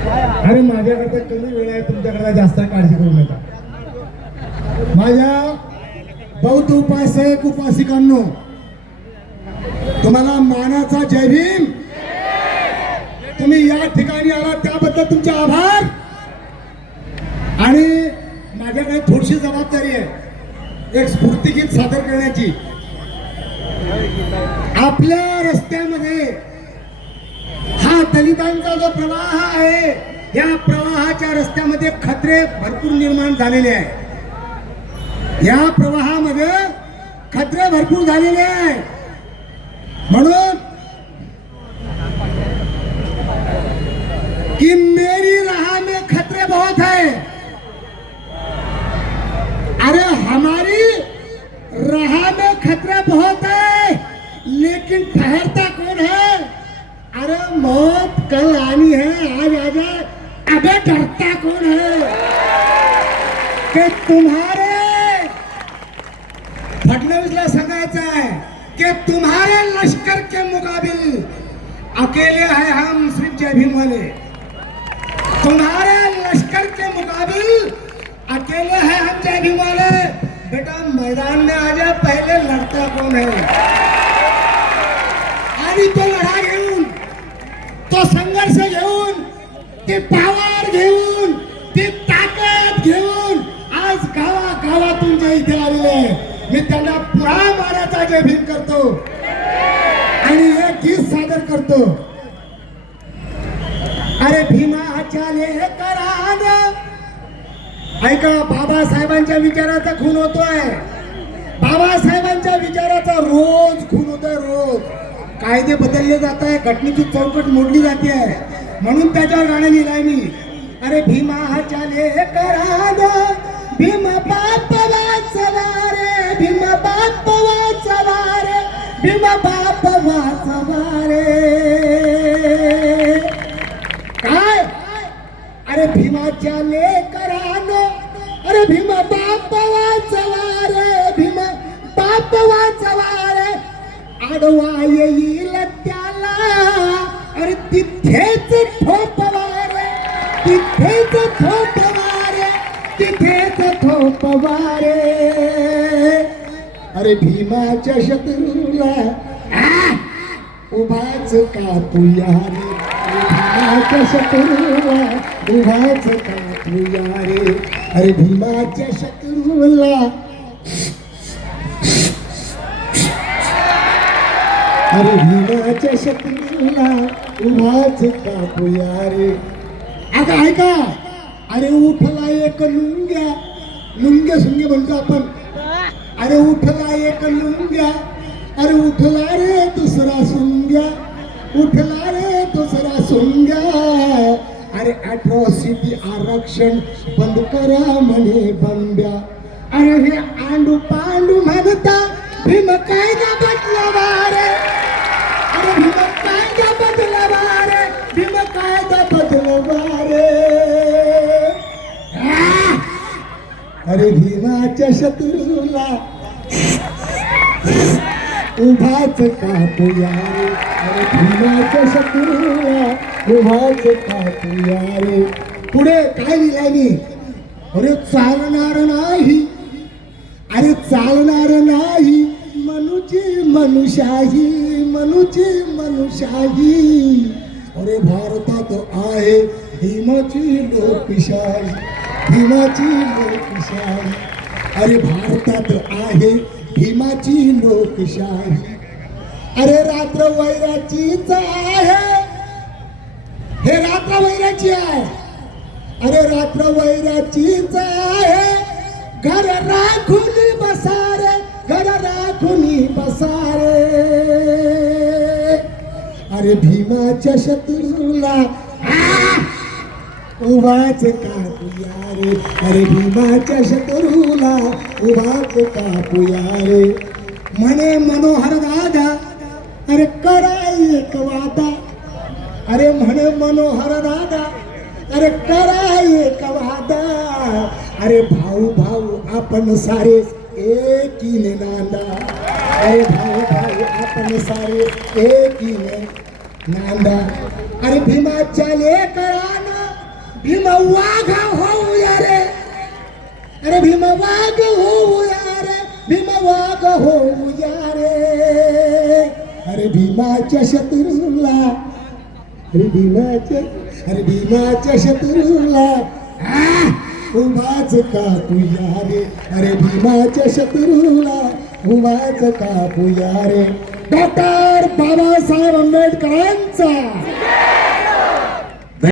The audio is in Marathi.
अरे माझ्याकडे कमी वेळ आहे, तुमच्याकडे जास्त काळजी करू नका. माझ्या बौद्ध उपासक उपासिकांनो, तुम्हाला मानाचा जय भीम. तुम्ही या ठिकाणी आला त्याबद्दल तुमचे आभार. आणि माझ्याकडे थोडीशी जबाबदारी आहे एक स्फूर्तिगीत सादर करण्याची. आपल्या रस्त्यामध्ये हा दलितांचा जो प्रवाह आहे, या प्रवाहाच्या रस्त्यामध्ये खतरे भरपूर निर्माण झालेले आहे. या प्रवाहामध्ये खतरे भरपूर झालेले आहे. म्हणून कि मेरी राह में खतरे बहुत है. अरे हमारी राह में खतरे बहुत है, लेकिन ठहरता कौन है? अरे मौत कल आनी है, आज आ जाए. अबे डरता कौन है कि तुम्हारे फडणवीसला सांगायचं आहे कि तुम्हारे लश्कर के मुकाबिल अकेले हैं हम सिर्फ जय भीम वाले. तुम्हारे लश्कर के मुकाबिल अकेले हैं हम जय भीम वाले. बेटा मैदान में आ जा, पहले लड़ता कौन है? आणि तो लढा घेऊन, तो संघर्ष घेऊन, ती पावर घेऊन, ती ताकद घेऊन आज गावागावातून जे इथे आलेले मी त्यांना पुरा मानाचा जय भीम करतो आणि हे गीत सादर करतो. अरे भीमाच्या लेकराने, ऐका, बाबासाहेबांच्या विचाराचा खून होतोय. बाबासाहेबांच्या विचाराचा रोज खून होतोय. रोज कायदे बदलले जात आहे, घटनेची चौकट मोडली जाते आहे. म्हणून त्याच्यावर गाणं लिहिलंय मी. अरे भीमाच्या लेकराने, भीम बाप वाचवा रे, भीम बाप वाचवा रे, भीम बाप वाचवा रे. काय? अरे भीमाच्या लेकरानो, अरे भीम बाप वाचवा रे, भीम बाप वाचवा रे. आडवा येईल त्याला, अरे तिथेच ठोपवा रे, तिथेच ठोपवा रे, तिथेच ठोपवा रे. अरे भीमाच्या शत्रूला उभाच कापूया रे, भीमाच्या शत्रूला उभाच कापूया रे. अरे भीमाच्या शत्रूला, अरे भीमाच्या शत्रूला उभाच कापूया रे. आता ऐका, अरे उठला एक लुंग्या, लुंगे सुंगे म्हणतो आपण. अरे उठला एक लुंग्या, अरे उठला रे दुसरा सुंग्या, उठला रे दुसरा सुंग्या. अरे अट्रॉसिटी आरक्षण बंद करा म्हणे बंब्या. अरे हे आंडू पांडू म्हणता भीम कायदा बदलावा रे. अरे भीम कायदा बदलावा रे, भीम कायदा बदलावा रे. अरे भीमाच्या शत्रूला उभाच कापूया रे. अरे भीमाच्या शत्रूला उभाच कापूया रे. पुढे काय लिहिलंय मी? अरे चालणार नाही, अरे चालणार नाही मनुची मनुशाही, मनुची मनुशाही. अरे भारतात आहे भीमाची लोकशाही, भीमाची लोकशाही. अरे भारतात आहे भीमाची लोकशाही. अरे रात्र वैराचीच आहे, हे रात्र वैराची आहे. अरे रात्र वैराचीच आहे, घर राखून बसारे, घर राखून बसारे. अरे भीमाच्या शत्रूला उभाच कापूया रे. अरे भीमाच्या शत्रूला उभाच कापूया रे. म्हणे मनोहर दादा, अरे करा एक वादा. अरे म्हणे मनोहर दादा, अरे करा एक वादा. अरे भाऊ भाऊ आपण सारे एकीने नांदा. अरे भाऊ भाऊ आपण सारे एकीने नांदा. अरे भीमाच्या लेकरानं, भीम वाघ होऊया रे, अरे भीम वाघ होऊया रे, भीम वाघ होऊया रे, अरे भीमाच्या शत्रूला, अरे भीमाच्या शत्रूला उभाच कापूया रे, अरे भीमाच्या शत्रूला उभाच कापूया रे. डॉक्टर बाबासाहेब आंबेडकरांचा